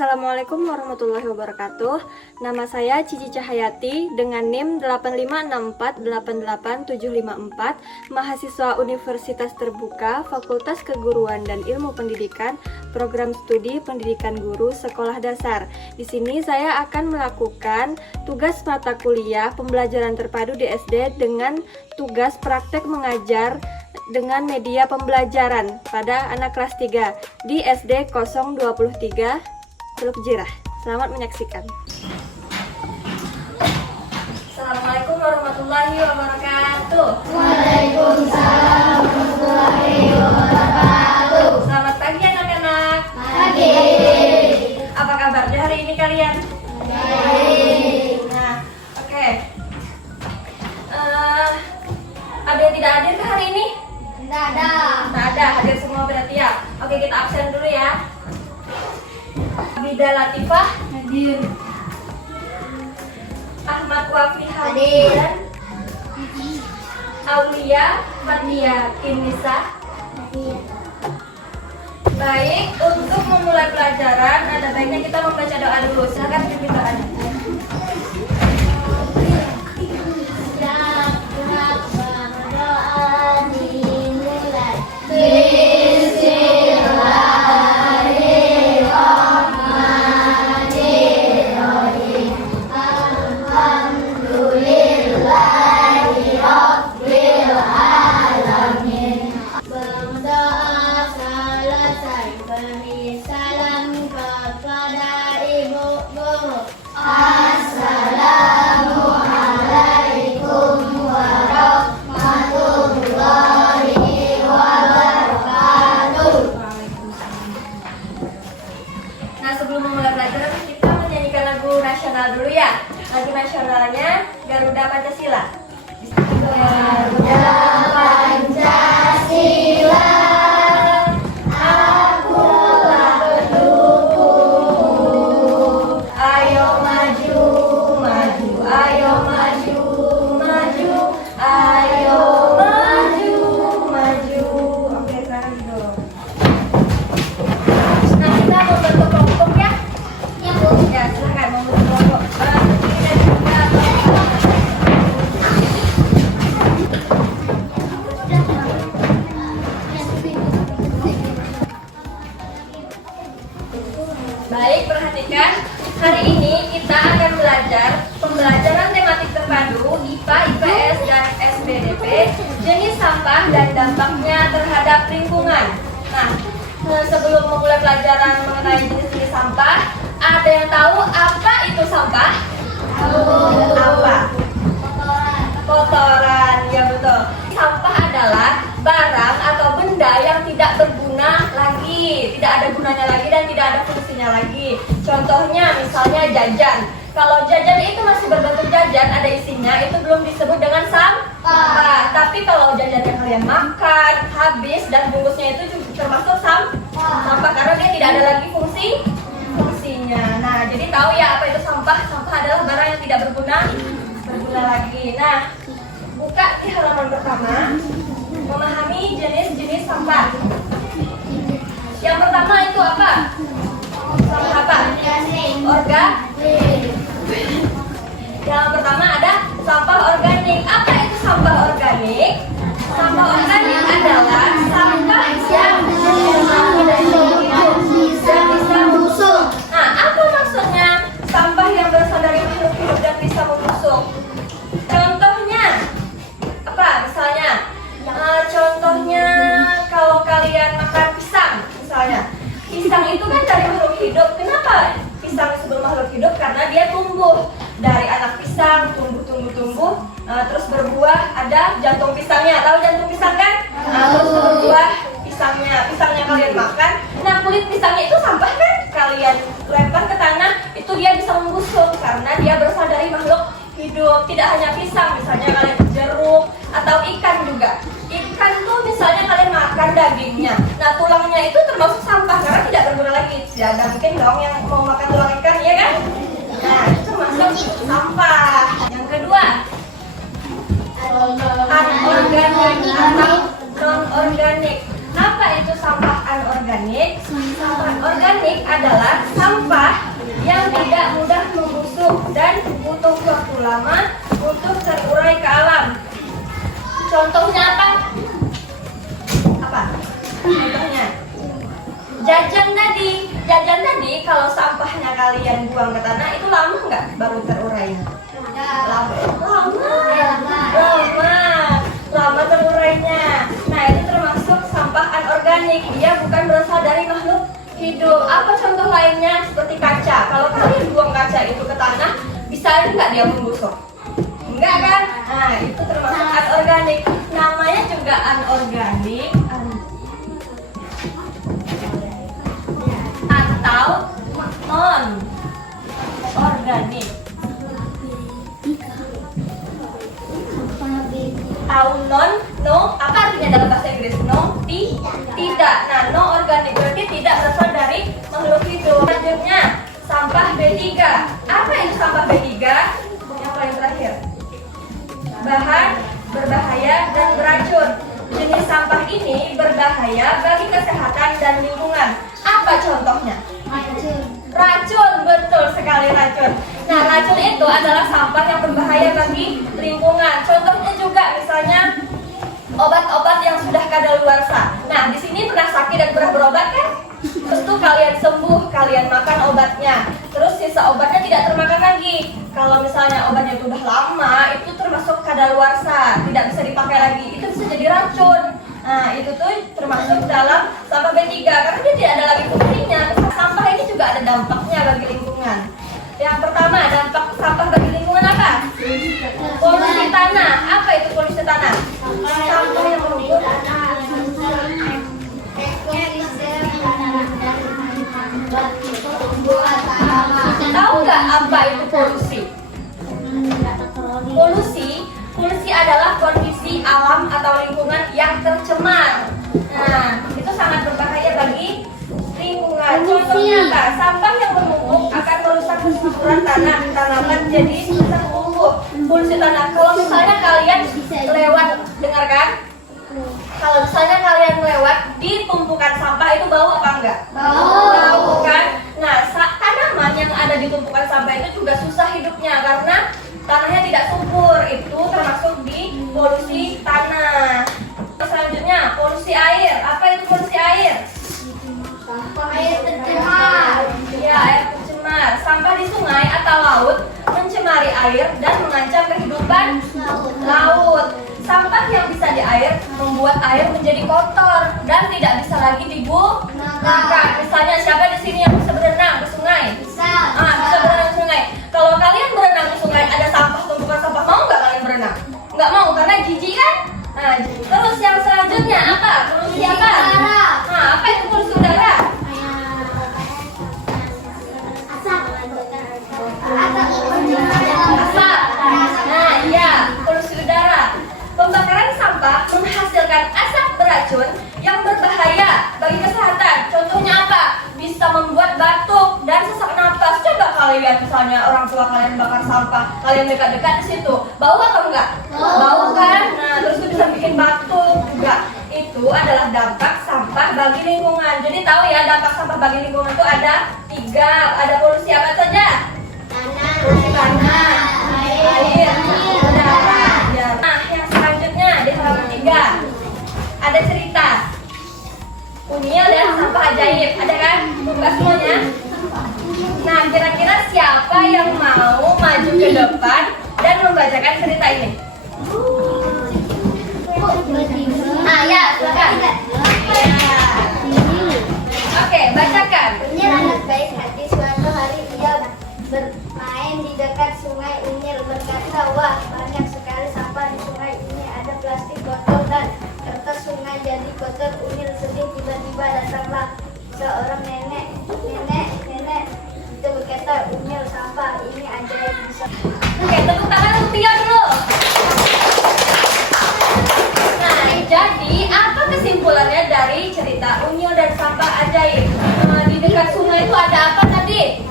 Assalamualaikum warahmatullahi wabarakatuh. Nama saya Cici Cahayati dengan NIM 856488754, mahasiswa Universitas Terbuka, Fakultas Keguruan dan Ilmu Pendidikan, Program Studi Pendidikan Guru Sekolah Dasar. Di sini saya akan melakukan tugas mata kuliah pembelajaran terpadu di SD dengan tugas praktek mengajar dengan media pembelajaran pada anak kelas 3 di SD 023 Teluk Jirah. Selamat menyaksikan. Assalamualaikum warahmatullahi wabarakatuh. Waalaikumsalam warahmatullahi wabarakatuh. Selamat pagi anak-anak. Pagi. Apa kabarnya hari ini kalian? Baik. Nah, oke. Ada yang tidak hadir ke hari ini? Tidak ada. Tidak ada, hadir semua berarti ya. Oke, kita absen dulu ya. Abida Latifah Hadir. Ahmad Wafi Hadir. dan Aulia Fatia Kinisa. Baik, untuk memulai pelajaran ada baiknya kita membaca doa dulu. Silakan pimpin doanya. Berdoa dimulai. Berdoa selesai, beri salam kepada ibu guru. Assalamualaikum warahmatullahi wabarakatuh. Nah, sebelum memulai pelajaran kita menyanyikan lagu nasional dulu ya. Lagu nasionalnya Garuda Pancasila. Garuda Pancasila, akulah pendukung. Ayo maju, maju, ayo maju, maju, ayo maju, maju. Oke, sekarang gitu. Nah, kita membentuk kelompok ya. Ya, Bu. Ya, silakan membentuk kelompok. Kita juga baik, perhatikan. Hari ini kita akan belajar pembelajaran tematik terpadu IPA, IPS, dan SPDP, jenis sampah dan dampaknya terhadap lingkungan. Nah, sebelum memulai pelajaran mengenai jenis-jenis sampah, ada yang tahu apa itu sampah? Apa? Kotoran, ya betul. Sampah adalah barang atau benda yang tidak berguna lagi, tidak ada gunanya lagi dan tidak ada fungsinya lagi. Contohnya misalnya jajan. Kalau jajan itu masih berbentuk jajan, ada isinya, itu belum disebut dengan sampah. Tapi kalau jajan yang kalian makan, habis dan bungkusnya itu termasuk sampah karena dia tidak ada lagi fungsinya. Nah, jadi tahu ya apa itu sampah? Sampah adalah barang yang tidak berguna lagi. Nah, buka di halaman pertama. Memahami jenis-jenis sampah. Yang pertama itu apa? Sampah apa? Organik. Yang pertama ada sampah organik. Apa itu sampah organik? Sampah organik adalah sampah yang bisa membusuk. Nah, apa maksudnya sampah yang berasal dari makhluk hidup dan bisa membusuk? Contohnya apa? Misalnya, contohnya kalau kalian makan pisang, misalnya, pisang itu kan dari makhluk hidup. Kenapa pisang disebut makhluk hidup? Karena dia tumbuh dari anak pisang, tumbuh, terus berbuah. Ada jantung pisangnya. Tahu jantung pisang kan? Terus berbuah pisangnya kalian makan. Nah, kulit pisangnya itu sampah kan? Kalian lempar ke tanah, itu dia bisa membusuk karena dia berasal dari makhluk hidup. Tidak hanya pisang, misalnya kalian jeruk atau ikan juga. Ikan tuh misalnya kalian makan dagingnya, nah tulangnya itu termasuk sampah karena tidak berguna lagi. Tidak ada mungkin dong yang mau makan tulang ikan, ya kan? Nah, itu termasuk sampah. Yang kedua, anorganik atau non organik. Apa itu sampah anorganik? Sampah organik adalah sampah yang tidak mudah membusuk dan butuh waktu lama untuk terurai ke alam. Contohnya apa? Apa? Contohnya jajan tadi kalau sampahnya kalian buang ke tanah itu lama nggak baru terurainya? Lama terurainya. Nah, itu termasuk sampah anorganik. Dia bukan berasal dari makhluk hidup. Apa contoh lainnya? Seperti kaca. Kalau kalian buang kaca itu ke tanah, bisa nggak dia membusuk? Enggak kan? Nah, itu termasuk anorganik. Namanya juga anorganik atau non organik. Tahu no apa artinya dalam bahasa Inggris? Tidak. Nah, no organik berarti tidak berasal dari makhluk hidup. Selanjutnya sampah B3. Apa itu sampah B3? Yang paling terakhir, bahan berbahaya dan beracun. Jenis sampah ini berbahaya bagi kesehatan dan lingkungan. Apa contohnya? Racun, betul sekali racun. Nah, racun itu adalah sampah yang berbahaya bagi lingkungan. Contohnya juga misalnya obat-obat yang sudah kadaluarsa. Nah, di sini pernah sakit dan pernah berobat kan? Terus tuh kalian sembuh, kalian makan obatnya. Terus sisa obatnya tidak termakan lagi. Kalau misalnya obatnya itu udah lama, itu termasuk kadaluarsa, tidak bisa dipakai lagi. Itu bisa jadi racun. Nah, itu tuh termasuk dalam sampah B3 karena dia tidak ada lagi fungsinya. Sampah ini juga ada dampaknya bagi lingkungan. Yang pertama, dampak sampah bagi lingkungan apa? Polusi tanah. Apa itu polusi tanah? Sampah yang merumput. Tahu nggak apa itu polusi? Polusi adalah kondisi alam atau lingkungan yang tercemar. Nah, itu sangat berbahaya bagi lingkungan. Contohnya apa? Sampah yang menumpuk akan merusak kesuburan tanah, tanaman jadi susah tumbuh. Polusi tanah. Kalau misalnya kalian lewat, dengarkan? Kalau misalnya kalian lewat di tumpukan sampah itu bau apa enggak? Bau kan? Nah, tanaman yang ada di tumpukan sampah itu juga susah hidupnya karena tanahnya tidak subur. Itu termasuk di polusi tanah. Selanjutnya, polusi air. Apa itu polusi air? Air tercemar. Ya, air tercemar. Sampah di sungai atau laut mencemari air dan mengancam kehidupan laut. Sampah yang bisa di air membuat air menjadi kotor dan tidak bisa lagi digunakan. Misalnya siapa di sini yang bisa berenang ke sungai? Bisa berenang ke sungai. Kalau kalian berenang ke sungai ada sampah, tumpukan sampah, mau nggak kalian berenang? Nggak mau karena jijik kan? Nah, terus yang selanjutnya apa? Polusi apa? Nah, apa itu polusi udara? Asap. Nah, iya, polusi udara. Pembakaran sampah menghasilkan asap beracun yang berbahaya bagi kesehatan. Contohnya apa? Bisa membuat batuk dan sesak napas. Coba kalian misalnya orang tua kalian bakar sampah, kalian dekat-dekat di situ, bau atau enggak? Bau kan? Nah, terus itu bisa bikin batuk juga. Itu adalah dampak sampah bagi lingkungan. Jadi tahu ya, dampak sampah bagi lingkungan itu ada 3. Ada polusi apa saja? Polusi tanah, air, udara. Nah, yang selanjutnya di halaman 3 ada cerita Unyil dan sampah ajaib. Ada kan? Buka semuanya. Nah, kira-kira siapa yang mau maju ke depan dan membacakan cerita ini? Ya, silakan. Oke, bacakan. Unyil anak baik hati. Suatu hari ia bermain di dekat sungai. Unyil berkata, wah, banyak sekali sampah di sungai ini. Ada plastik, botol, dan kertas. Sungai jadi kotor. Unyil sedih. Tiba-tiba datanglah seorang nenek itu berkata, Unyil, sampah ini ajaib bisa. Oke, tepuk tangan untuk Tio dulu. Nah, jadi apa kesimpulannya dari cerita Unyil dan sampah ajaib? Di dekat sungai itu ada apa tadi?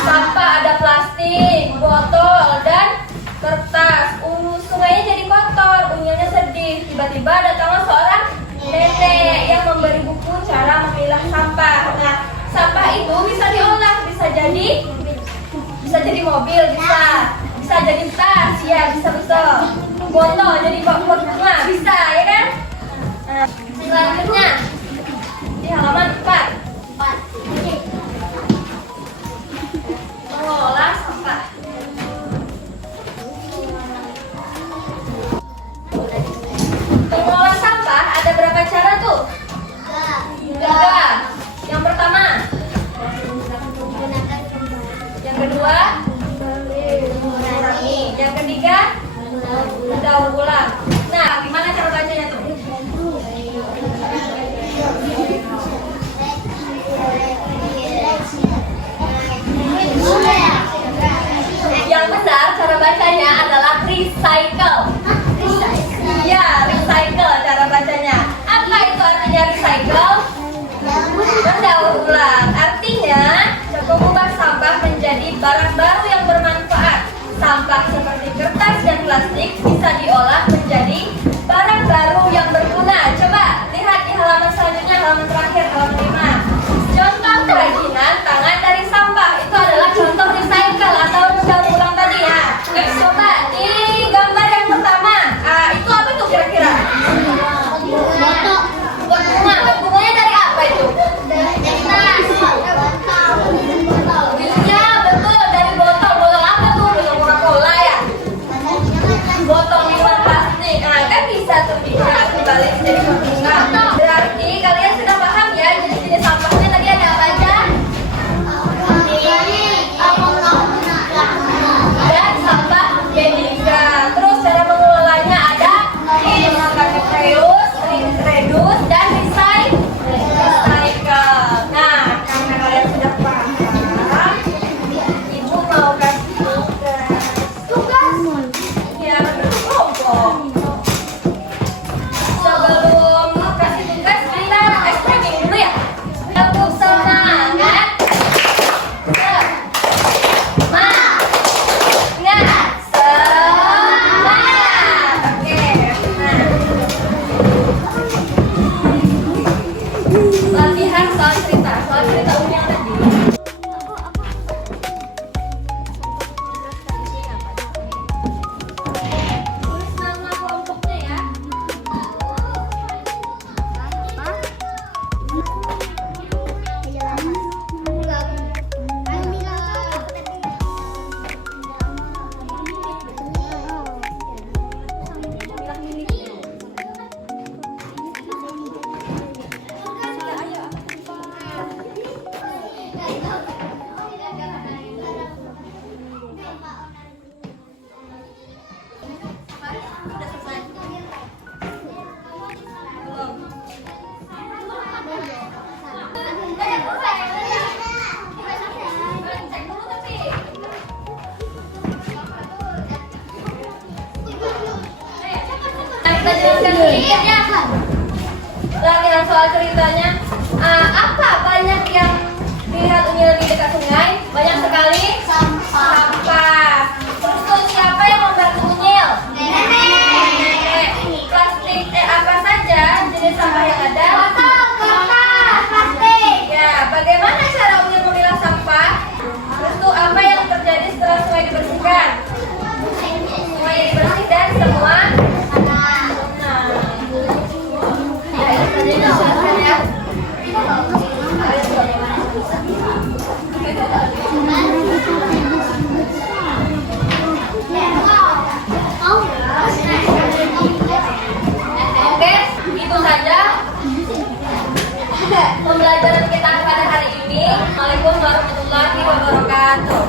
Sampah, ada plastik, botol, dan kertas. Sungainya jadi kotor, Unyilnya sedih. Tiba-tiba datanglah seorang nenek yang memberi buku cara memilah sampah. Nah, sampah itu bisa diolah, bisa jadi mobil, bisa jadi tas, ya bisa botol jadi pot bunga, bisa ya kan? Nah, selanjutnya di halaman 4 mengolah sampah. Mengolah sampah ada berapa cara tuh? 3. Yang pertama, yang kedua, yang ketiga, daur ulang. Nah, gimana cara bacanya tuh? Yang benar cara bacanya adalah recycle. Ya, recycle cara bacanya. Apa itu artinya recycle? Mendaur ulang. Artinya mengubah sampah menjadi barang baru yang bermanfaat. Sampah seperti kertas dan plastik bisa diolah menjadi barang baru yang berguna. Coba lihat di halaman selanjutnya, halaman terakhir, halaman 5. Contoh kerajinan tangan dari sampah itu adalah contoh recycle atau mendaur ulang tadi ya. Coba di gambar yang pertama, itu apa tuh kira-kira? Bunganya dari apa itu? Iya betul, dari botol. Botol apa tuh? Botol Coca-Cola ya? Botol minuman plastik. Nah kan bisa tuh dibalik jadi bunga. Berarti kalian sudah paham ya jenis-jenis sampahnya tadi ada apa aja? Dan sampah benika. Terus cara mengelolanya ada reduce dan recycle. Nah, karena kalian sudah paham, Ibu mau kasih tugas yang berkelompok. Sebelum kasih tugas, kita stretching dulu ya. Untuk semangat. Semangat. Oke. Nah. Latihan soal cerita umum tadi. Tulis nama kelompoknya ya. Udah selesai. Belum. Cek dulu tapi. Kita jelaskan sedikit ya. Latihan soal ceritanya. Apa banyak yang dilihat Unyil di dekat sungai? Banyak sekali sampah. Terus tuh siapa yang membantu Unyil? Nenek. Plastik apa saja jenis sampah yang ada? Ya, bagaimana cara Unyil memilah sampah? Terus tuh apa yang terjadi setelah sungai dibersihkan? Sungai dibersih dan semua dijelaskan ya. Oke, itu saja pembelajaran kita pada hari ini. Assalamualaikum warahmatullahi wabarakatuh.